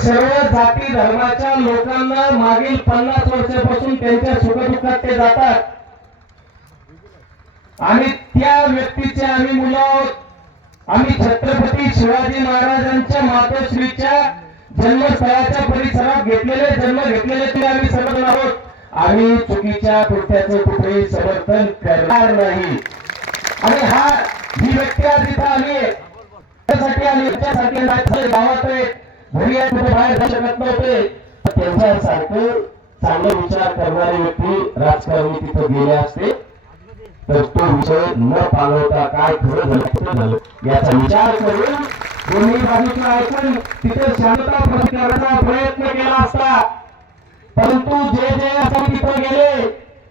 सर्व जाती धर्माच्या लोकांना मागील 50 वर्षापासून त्यांच्या सुखदुःखात ते जातात आणि त्या व्यक्तीचे आम्ही मुलं आहोत. आम्ही छत्रपती शिवाजी महाराजांच्या मातोश्रीच्या जन्मस्थळाच्या परिसरात जन्म घेतलेले ते आम्ही सर्वजण आहोत. आम्ही चुकीच्या कृत्याचं कुठेही समर्थन करणार नाही. आणि ही व्यक्ती आज इथं आली आहे त्यासाठी आली त्यासाठी गावात घरी कुठे बाहेर जाऊ शकत नव्हते. त्यांच्यासारखं चांगले विचार करणारे व्यक्ती राजकारणी तिथं गेले असते तर तो विषय न पालवता काय खरं झालं याचा विचार करून दोन्ही बाजूला ऐकून तिथे शांतता करण्याचा प्रयत्न केला असता. परंतु जे असं तिथं गेले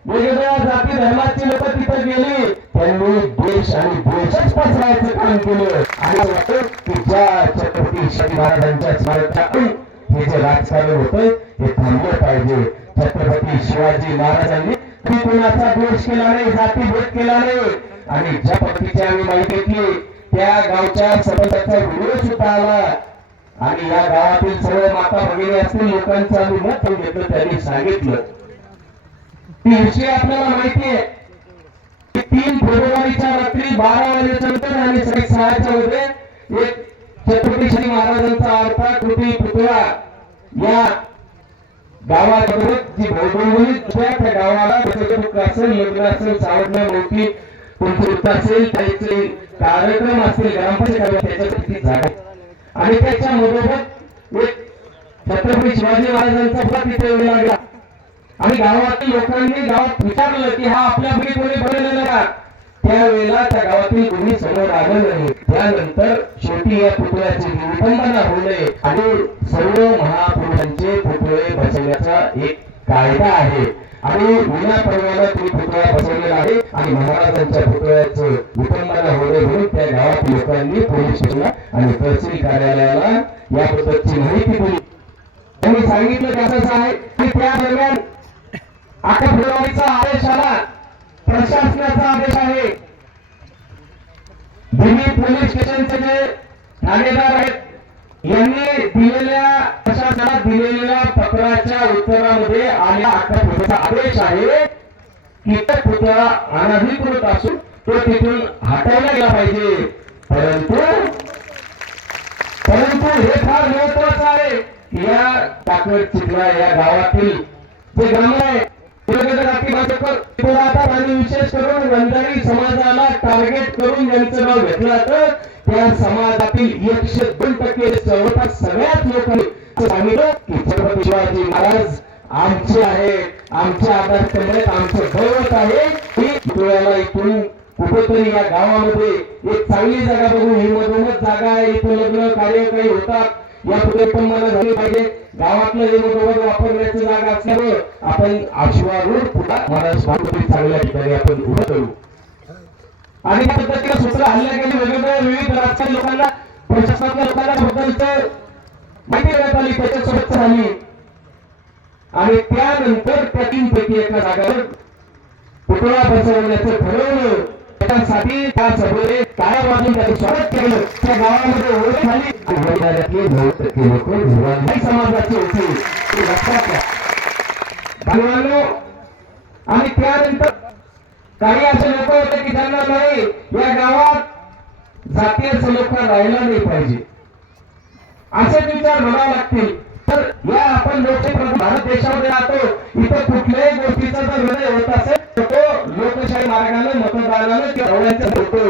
वेगवेगळ्या जाती धर्माची लोक तिथं गेली त्यांनी द्वेष आणि द्वेषच पसरायचं काम केलं. आणि वाटतं की ज्या छत्रपती शिवाजी महाराजांच्या स्मारकातून हे जे राजकारण होतंय हे थांबलं पाहिजे. छत्रपती शिवाजी महाराजांनी कोणाचा द्वेष केला नाही, जातीभेद केला नाही. आणि ज्या पद्धतीची आम्ही माहिती घेतली त्या गावच्या संबंधाचा व्हिडिओ सुद्धा आला आणि या गावातील सर्व माता भगिनी असतील लोकांचं आम्ही मत घेतलं. त्यांनी सांगितलं दिवशी आपल्याला माहिती आहे की 3 फेब्रुवारीच्या रात्री 12 वाजेच्या नंतर आणि 6:30च्या मध्ये एक छत्रपती शिवाजी महाराजांचा अर्थाकृती पुतळा या गावाबरोबर जी भौगोलिक त्या गावाला असेल लग्न असेल सावधना मोठी कोणती असेल त्याचे कार्यक्रम असतील ग्रामपंचायत त्याच्यासाठी जागा आणि त्याच्या मधोमध एक छत्रपती शिवाजी महाराजांचा तिथे वेळ लागला आणि गावातील लोकांनी गावात विचारलं की हा आपल्यापैकी कोणी बनलेला का. त्यावेळेला त्या गावातील कोणी समोर आलं नाही. त्यानंतर शेवटी या पुतळ्याची विटंबना होऊ नये आणि सर्व महापुरुषांचे पुतळे बसवण्याचा एक कायदा आहे आणि विनाप्रमाणे तुम्ही पुतळा बसवलेला आहे आणि महाराजांच्या पुतळ्याचं विटंबना होऊ नये म्हणून त्या गावातील लोकांनी पोलीस स्टेशनला आणि तहसील कार्यालयाला याबद्दलची माहिती दिली. त्यांनी सांगितलं की असंच आहे आणि त्या दरम्यान 8 फेब्रुवारीचा आदेश आला. प्रशासनाचा आदेश आहे. दिल्ली पोलीस स्टेशनचे जे ठाणेदार आहेत यांनी प्रशासनाला दिलेल्या पत्राच्या उत्तरामध्ये आलेला 8 फेब्रुवारीचा आदेश आहे की तो पुतळा अनधिकृत असून तो तिथून हटवला गेला पाहिजे. परंतु हे फार महत्वाचं आहे की या टाकळ चिखला या गावातील जे ग्राम आहे आणि विशेष करून वंजारी समाजाला टार्गेट करून ज्यांचं नाव घेतलं तर त्या समाजातील 102% जवळपास सगळ्याच लोकांनी सांगितलं की छत्रपती शिवाजी महाराज आमचे आहे, आमचे आधारस्तंभ आहेत, आमचं दैवत आहे. ही पुतळ्याला इथून कुठेतरी या गावामध्ये एक चांगली जागा बघून ही मधोमध जागा आहे, इथं लग्न कार्य काही होतात या पुढे पण मला झाली पाहिजे. गावातलं हे मधोमध वापरण्याची जागा असल्यामुळे आपण आशिवा रोड पुन्हा महाराज चांगल्या ठिकाणी आपण उभं करू. आणि त्या पद्धतीने सूत्र हल्ला केली वेगवेगळ्या विविध राजकीय लोकांना प्रशासनातल्या लोकांना बद्दलचं माहिती देण्यात आली त्याच्यासोबत झाली आणि त्यानंतर त्या 3 पैकी एका जागावर पुतळा बसवण्याचं ठरवलं. त्यासाठी त्या सभेने टाळ्या वाजून त्याचं स्वागत केलं. त्या गावामध्ये ओळख झाली आणि 90% लोक भिवानी समाजाचे होते ते लक्षात घ्या बांधवांनो. आणि त्यानंतर काही असे लोक होते की त्यांना नाही या गावात जातीय सलोखा राहिला नाही पाहिजे असे विचार म्हणावे लागतील. तर या आपण लोकशाही भारत देशामध्ये राहतो इथं कुठल्याही गोष्टीचा जर निर्णय होत असेल तर तो लोकशाही मार्गाने मतदानाने किंवा होतो.